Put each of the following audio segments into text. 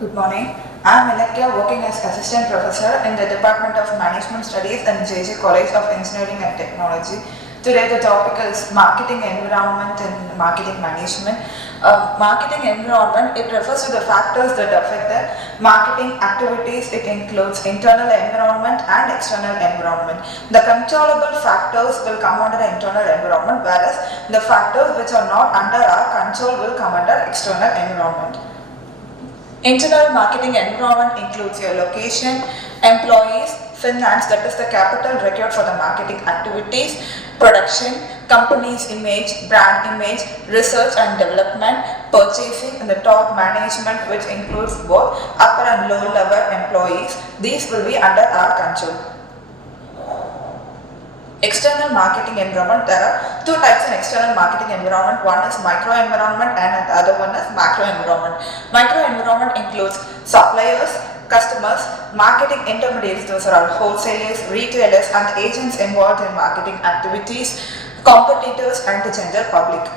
Good morning. I am Elakkiya, working as Assistant Professor in the Department of Management Studies and JJ College of Engineering and Technology. Today the topic is Marketing Environment and Marketing Management. Marketing environment, it refers to the factors that affect the marketing activities. It includes internal environment and external environment. The controllable factors will come under internal environment, whereas the factors which are not under our control will come under external environment. Internal marketing environment includes your location, employees, finance, that is the capital required for the marketing activities, production, company's image, brand image, research and development, purchasing, and the top management, which includes both upper and low level employees. These will be under our control. External marketing environment, there are two types in external marketing environment. One is micro environment and the other one is macro environment. Micro environment includes suppliers, customers, marketing intermediaries, those are all wholesalers, retailers and agents involved in marketing activities, competitors and the general public.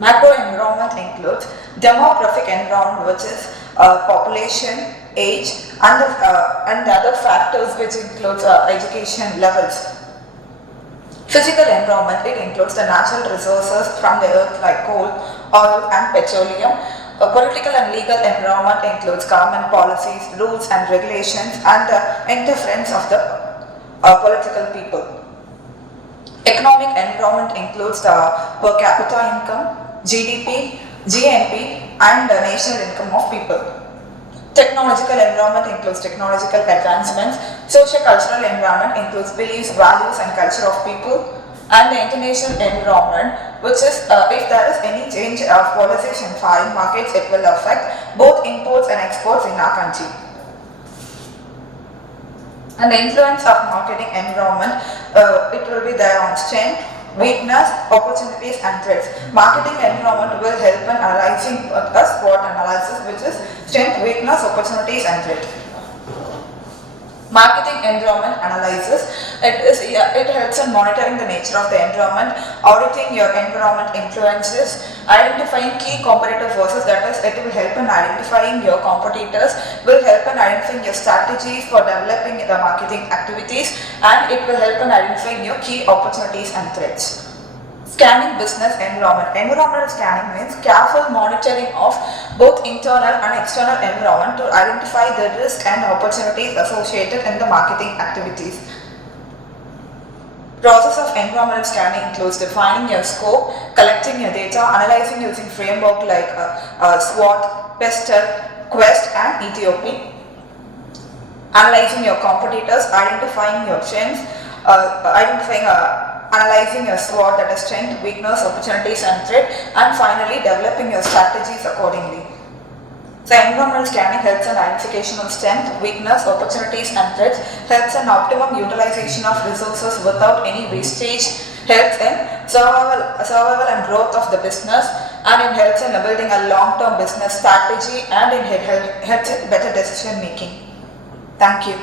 Macro environment includes demographic environment, which is population, age and the other factors, which includes education levels. Physical environment, it includes the natural resources from the earth like coal, oil and petroleum. Political and legal environment includes government policies, rules and regulations and the interference of the political people. Economic environment includes the per capita income, GDP, GNP and the national income of people. Technological environment includes technological advancements. Socio-cultural environment includes beliefs, values and culture of people. And the international environment, which is if there is any change of policies in foreign markets, it will affect both imports and exports in our country. And the influence of marketing environment, it will be there on strength, weakness, opportunities and threats. Marketing environment will help in analyzing a SWOT analysis, which is strength, weakness, opportunities and threats. Marketing environment analysis, it helps in monitoring the nature of the environment, auditing your environment influences, identifying key competitive forces, that is, it will help in identifying your competitors, will help in identifying your strategies for developing the marketing activities, and it will help in identifying your key opportunities and threats. Scanning business environment. Environmental scanning means careful monitoring of both internal and external environment to identify the risk and opportunities associated in the marketing activities. Process of environmental scanning includes defining your scope, collecting your data, analyzing using framework like SWOT, PESTEL, Quest and ETOP, analyzing your competitors, identifying your trends, analyzing your SWOT, that is strength, weakness, opportunities and threat, and finally developing your strategies accordingly. So environmental scanning helps in identification of strength, weakness, opportunities and threats, helps in optimum utilization of resources without any wastage, helps in survival and growth of the business, and it helps in building a long-term business strategy, and it helps in better decision making. Thank you.